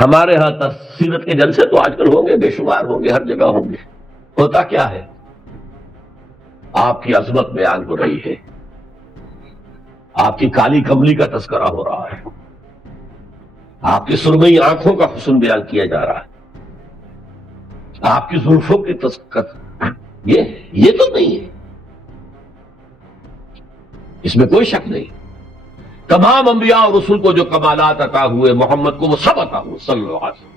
ہمارے ہاں سیرت کے جلسے تو آج کل ہوں گے، بے شمار ہوں گے، ہر جگہ ہوں گے. ہوتا کیا ہے؟ آپ کی عظمت بیان ہو رہی ہے، آپ کی کالی کملی کا تذکرہ ہو رہا ہے، آپ کی سرمئی آنکھوں کا حسن بیان کیا جا رہا ہے، آپ کی زلفوں کی تذکر، یہ تو نہیں ہے، اس میں کوئی شک نہیں. تمام انبیاء اور رسول کو جو کمالات عطا ہوئے، محمد کو وہ سب عطا ہوئے صلی اللہ علیہ وسلم.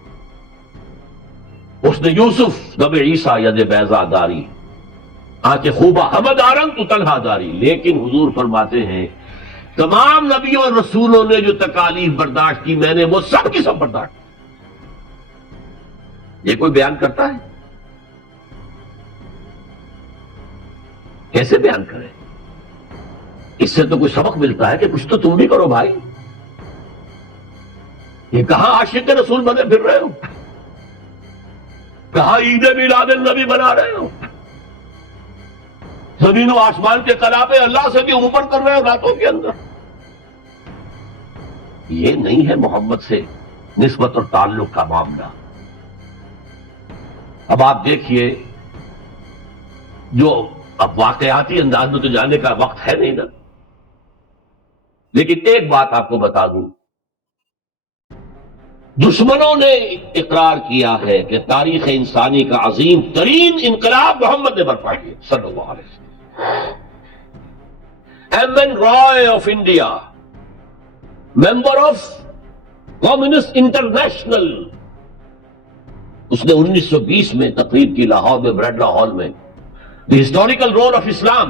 اس نے یوسف نبی عیسیٰ ید بیضا داری، آنکھ خوبہ ہمد آرنگ تو تنہا داری. لیکن حضور فرماتے ہیں تمام نبیوں اور رسولوں نے جو تکالیف برداشت کی، میں نے وہ سب کی سب برداشت کی. یہ کوئی بیان کرتا ہے؟ کیسے بیان کرے؟ اس سے تو کوئی سبق ملتا ہے کہ کچھ تو تم بھی کرو بھائی. یہ کہاں عاشق رسول بنے پھر رہے ہو؟ کہاں عید میلاد النبی بنا رہے ہو؟ زمین و آسمان کے کلابے اللہ سے بھی اوپر کر رہے ہو راتوں کے اندر. یہ نہیں ہے محمد سے نسبت اور تعلق کا معاملہ. اب آپ دیکھیے، جو اب واقعاتی انداز میں تو جانے کا وقت ہے نہیں نا، لیکن ایک بات آپ کو بتا دوں، دشمنوں نے اقرار کیا ہے کہ تاریخ انسانی کا عظیم ترین انقلاب محمد نے برپا کیا صلی اللہ علیہ وسلم. M N Roy of India, member of Communist International, اس نے 1920 میں تقریب کی لاہور میں برڈلا ہال میں، دی ہسٹوریکل رول آف اسلام.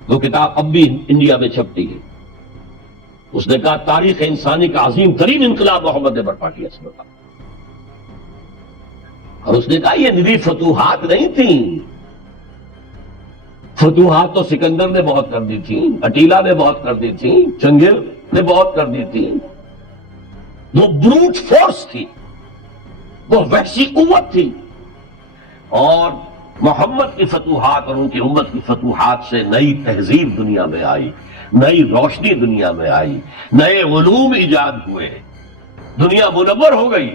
وہ کتاب اب بھی انڈیا میں چھپتی ہے. اس نے کہا تاریخ انسانی کا عظیم ترین انقلاب محمد نے برپا کیا صلی اللہ علیہ وسلم. اور اس نے کہا یہ نری فتوحات نہیں تھیں. فتوحات تو سکندر نے بہت کر دی تھی، اٹیلا نے بہت کر دی تھی، چنگیز نے بہت کر دی تھی. وہ بروٹ فورس تھی، وہ وحشی قوت تھی. اور محمد کی فتوحات اور ان کی امت کی فتوحات سے نئی تہذیب دنیا میں آئی، نئی روشنی دنیا میں آئی، نئے علوم ایجاد ہوئے، دنیا منور ہو گئی.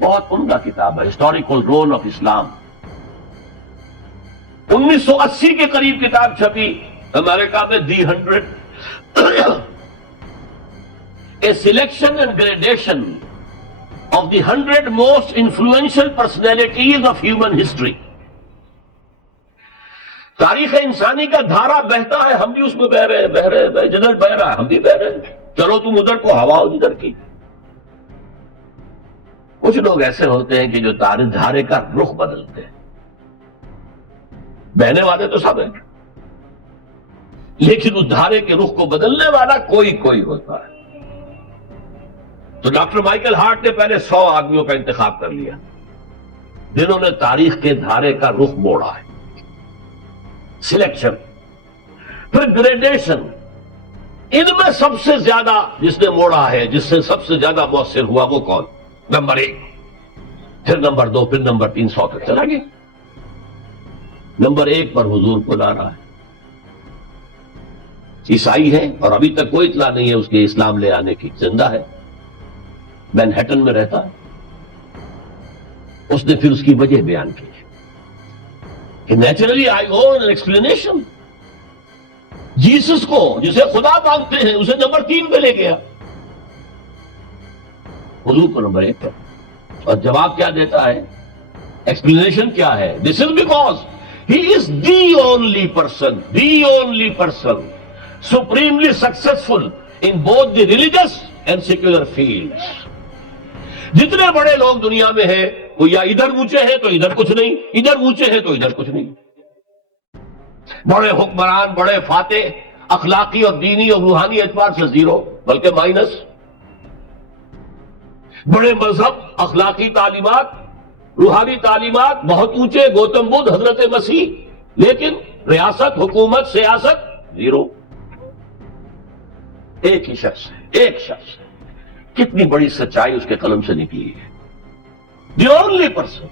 بہت عمدہ کتاب ہے ہسٹوریکل رول آف اسلام. 1980 کے قریب کتاب چھپی امریکہ میں، دی 100 a selection and gradation of the 100 most influential personalities of human history. تاریخ انسانی کا دھارا بہتا ہے، ہم بھی اس میں بہ رہے ہیں، جدھر بہ رہا ہے ہم بھی بہ رہے ہیں. چلو تم ادھر کو، ہوا ادھر کی. کچھ لوگ ایسے ہوتے ہیں کہ جو دھارے کا رخ بدلتے ہیں. بہنے والے تو سب ہیں، لیکن اس دھارے کے رخ کو بدلنے والا کوئی ہوتا ہے. تو ڈاکٹر مائیکل ہارٹ نے پہلے 100 آدمیوں کا انتخاب کر لیا جنہوں نے تاریخ کے دھارے کا رخ موڑا ہے. سلیکشن، پھر گریڈیشن. ان میں سب سے زیادہ جس نے موڑا ہے، جس سے سب سے زیادہ مؤثر ہوا، وہ کون؟ نمبر 1، پھر نمبر 2، پھر نمبر 3، 100 تک چلا گیا. نمبر 1 پر حضور کو لا رہا ہے. عیسائی ہے اور ابھی تک کوئی اطلاع نہیں ہے اس کے اسلام لے آنے کی. زندہ ہے، مینہٹن میں رہتا ہے. اس نے پھر اس کی وجہ بیان کی کہ naturally I own an explanation. Jesus کو جسے خدا مانگتے ہیں اسے نمبر 3 پہ لے گیا، حضور کو نمبر 1 پر. اور جواب کیا دیتا ہے؟ ایکسپلینیشن کیا ہے؟ This is because he is the only person supremely successful in both the religious and secular fields. جتنے بڑے لوگ دنیا میں ہیں وہ یا ادھر اونچے ہیں تو ادھر کچھ نہیں، ادھر اونچے ہیں تو ادھر کچھ نہیں. بڑے حکمران، بڑے فاتح، اخلاقی اور دینی اور روحانی اعتبار سے 0 بلکہ مائنس. بڑے مذہب، اخلاقی تعلیمات، روحانی تعلیمات بہت اونچے، گوتم بدھ، حضرت مسیح، لیکن ریاست، حکومت، سیاست 0. ایک ہی شخص ہے، ایک شخص ہے. کتنی بڑی سچائی اس کے قلم سے نکلی ہے. دی only person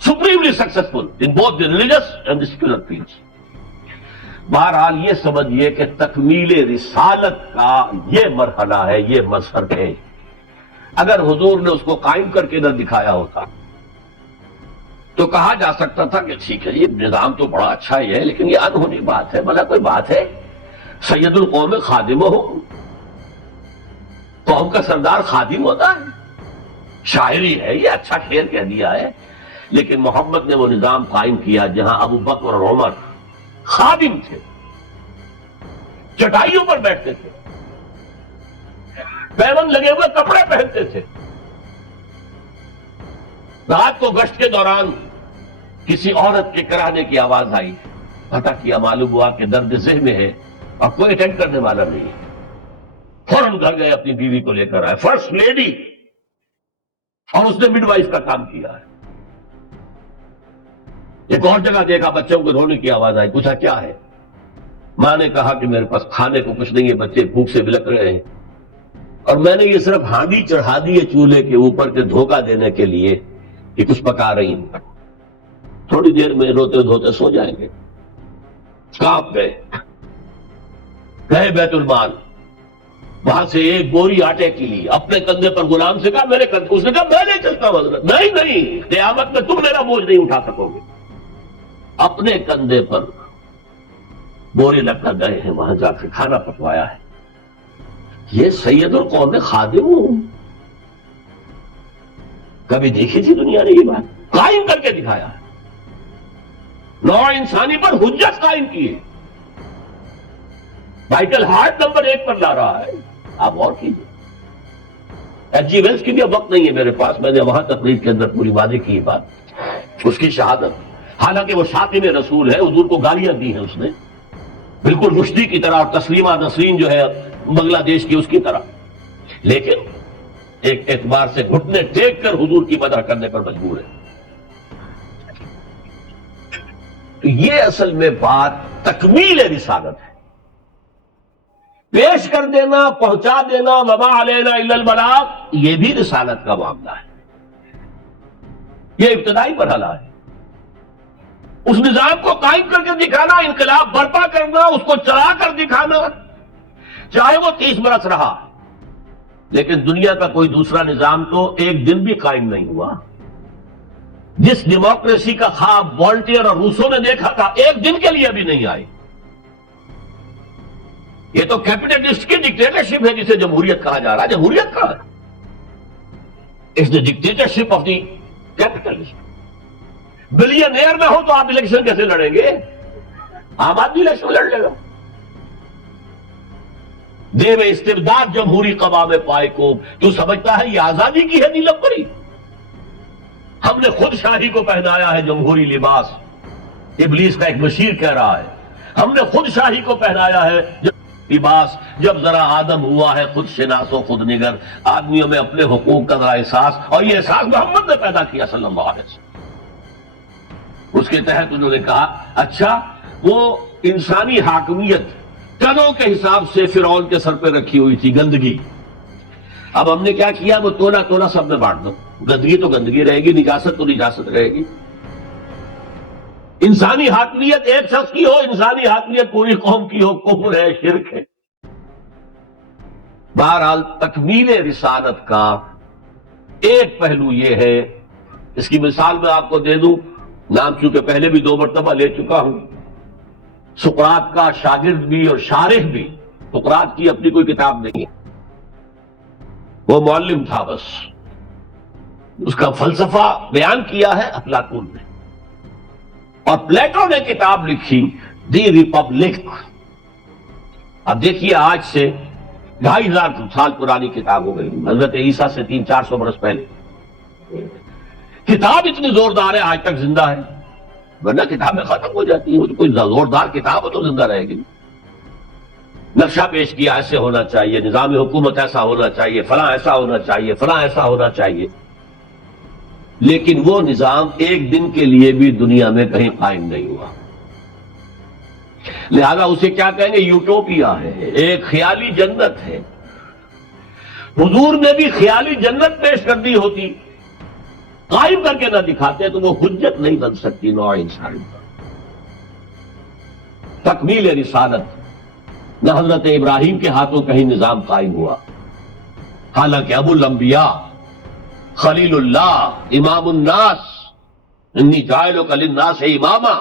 supremely successful in both the religious and the secular fields. بہرحال یہ سمجھیے کہ تکمیل رسالت کا یہ مرحلہ ہے، یہ مظہر ہے۔ اگر حضور نے اس کو قائم کر کے نہ دکھایا ہوتا تو کہا جا سکتا تھا کہ ٹھیک ہے یہ نظام تو بڑا اچھا ہی ہے، لیکن یہ انہونی بات ہے، بھلا کوئی بات ہے؟ سید القوم خادم ہو، قوم کا سردار خادم ہوتا ہے، شاعری ہے یہ، اچھا شعر کہہ دیا ہے، لیکن محمد نے وہ نظام قائم کیا جہاں ابو بکر اور عمر خادم تھے، چٹائیوں پر بیٹھتے تھے، پیون لگے ہوئے کپڑے پہنتے تھے، رات کو گشت کے دوران کسی عورت کے کراہنے کی آواز آئی، پتہ کیا، معلوم ہوا کہ درد ذہن میں ہے اور کوئی اٹینڈ کرنے والا نہیں ہے، فوراً گھر گئے، اپنی بیوی کو لے کر آئے، فرسٹ لیڈی، اور اس نے مڈ وائف کا کام کیا ہے۔ ایک اور جگہ دیکھا، بچوں کو رونے کی آواز آئی، پوچھا کیا ہے؟ ماں نے کہا کہ میرے پاس کھانے کو کچھ نہیں ہے، بچے بھوک سے بلک رہے ہیں، اور میں نے یہ صرف ہانڈی چڑھا دی ہے چولہے کے اوپر کے دھوکہ دینے کے لیے کہ کچھ پکا رہی ہیں، تھوڑی دیر میں روتے دھوتے سو جائیں گے۔ کانپ گئے بیت المال، وہاں سے ایک بوری آٹے کی لی، اپنے کندھے پر، غلام سے کہا میرے کندھے، اس نے کہا میں نہیں چلتا حضرت، نہیں قیامت میں تم میرا بوجھ نہیں اٹھا سکو گے، اپنے کندھے پر بوری لگ کر گئے ہیں، وہاں جا کے کھانا پکوایا ہے۔ یہ سید القوم خادم ہوں، کبھی دیکھی تھی دنیا نے یہ بات؟ قائم کر کے دکھایا ہے، نوع انسانی پر حجت قائم کی ہے، وائٹل ہارٹ نمبر 1 پر لا رہا ہے۔ آپ غور کیجیے، ایچ جی ویلز کی بھی اب وقت نہیں ہے میرے پاس، میں نے وہاں تقریر کے اندر پوری واضح کی بات، اس کی شہادت، حالانکہ وہ شاطم رسول ہے، حضور کو گالیاں دی ہیں اس نے، بالکل رشدی کی طرح، اور تسلیمہ نسرین جو ہے بنگلہ دیش کی اس کی طرح، لیکن ایک اعتبار سے گھٹنے ٹیک کر حضور کی مدح کرنے پر مجبور ہے۔ تو یہ اصل میں بات تکمیل رسالت ہے، پیش کر دینا، پہنچا دینا، وما علینا الا البلاغ، یہ بھی رسالت کا معاملہ ہے، یہ ابتدائی مرحلہ ہے۔ اس نظام کو قائم کر کے دکھانا، انقلاب برپا کرنا، اس کو چلا کر دکھانا، چاہے وہ 30 برس رہا، لیکن دنیا کا کوئی دوسرا نظام تو ایک دن بھی قائم نہیں ہوا۔ جس ڈیموکریسی کا خواب والٹیئر اور روسو نے دیکھا تھا، ایک دن کے لیے بھی نہیں آئی۔ یہ تو کیپٹلسٹ کی ڈکٹیٹرشپ ہے جسے جمہوریت کہا جا رہا ہے۔ جمہوریت کہاں ہے؟ It's the dictatorship of the capitalist. Billionaire نہ ہو تو آپ الیکشن کیسے لڑیں گے؟ عام آدمی الیکشن لڑ لے گا۔ دیو استبداد جمہوری قوام پائے کو تو سمجھتا ہے یہ آزادی کی ہے نیلم پری؟ ہم نے خود شاہی کو پہنایا ہے جمہوری لباس، ابلیس کا ایک بشیر کہہ رہا ہے، ہم نے خود شاہی کو پہنایا ہے لباس، جب ذرا آدم ہوا ہے خود شناس و خود نگر، آدمیوں میں اپنے حقوق کا ذرا احساس، اور یہ احساس محمد نے پیدا کیا صلی اللہ علیہ وسلم۔ اس کے تحت انہوں نے کہا اچھا وہ انسانی حاکمیت ٹنوں کے حساب سے فرعون کے سر پہ رکھی ہوئی تھی، گندگی، اب ہم نے کیا کیا، وہ تولا تولا سب میں بانٹ دو، گندگی تو گندگی رہے گی، نجاست تو نجاست رہے گی۔ انسانی حاکمیت ایک شخص کی ہو، انسانی حاکمیت پوری قوم کی ہو، کفر ہے، شرک ہے۔ بہرحال تکمیل رسالت کا ایک پہلو یہ ہے، اس کی مثال میں آپ کو دے دوں، نام چونکہ پہلے بھی 2 مرتبہ لے چکا ہوں، سقراط کا شاگرد بھی اور شارح بھی، سقراط کی اپنی کوئی کتاب نہیں ہے، وہ معلم تھا، بس اس کا فلسفہ بیان کیا ہے افلاطون نے، اور پلیٹو نے کتاب لکھی دی ریپبلک۔ اب دیکھیے آج سے 2500 سال پرانی کتاب ہو گئی، حضرت عیسیٰ سے 300-400 برس پہلے، کتاب اتنی زوردار ہے آج تک زندہ ہے، ورنہ کتابیں ختم ہو جاتی ہیں، کوئی زوردار کتاب ہو تو زندہ رہے گی۔ نقشہ پیش کیا ایسے ہونا چاہیے، نظام حکومت ایسا ہونا چاہیے، فلاں ایسا ہونا چاہیے، فلاں ایسا ہونا چاہیے، لیکن وہ نظام ایک دن کے لیے بھی دنیا میں کہیں قائم نہیں ہوا، لہذا اسے کیا کہیں گے، یوٹوپیا ہے، ایک خیالی جنت ہے۔ حضور نے بھی خیالی جنت پیش کر دی ہوتی، قائم کر کے نہ دکھاتے تو وہ حجت نہیں بن سکتی نوع انسانی پر۔ تکمیل رسالت، نہ حضرت ابراہیم کے ہاتھوں کہیں نظام قائم ہوا، حالانکہ ابو الانبیاء، خلیل اللہ، امام الناس، انی جاعلک للناس اماما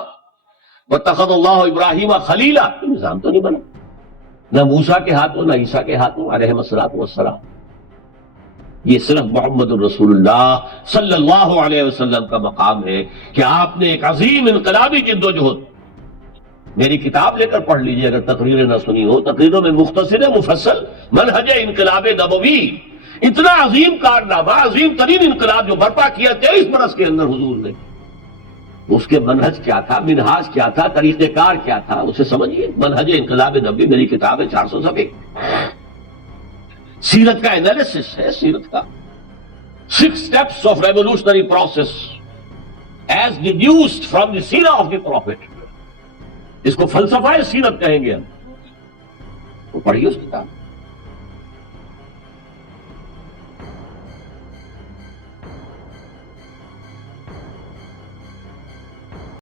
واتخذ اللہ ابراہیم خلیلا، نظام تو نہیں بنا، نہ موسیٰ کے ہاتھوں نہ عیسیٰ کے ہاتھوں علیہ الصلوۃ والسلام۔ یہ صرف محمد الرسول اللہ صلی اللہ علیہ وسلم کا مقام ہے کہ آپ نے ایک عظیم انقلابی جدوجہد، میری کتاب لے کر پڑھ لیجئے اگر تقریریں نہ سنی ہو، تقریروں میں مختصر مفصل منہج انقلاب نبوی، اتنا عظیم کارنامہ، عظیم ترین انقلاب جو برپا کیا 23 برس کے اندر حضور نے، اس کے منہج کیا تھا، منہاج کیا تھا، طریقہ کار کیا تھا، اسے سمجھیے۔ منہج انقلاب نبوی میری کتاب ہے 400 صفحے، سیرت کا انالیسس ہے، سیرت کا 6 steps of revolutionary process as deduced from the سیرہ of the prophet، اس کو فلسفہ سیرت کہیں گے ہم، وہ پڑھیے اس کتاب۔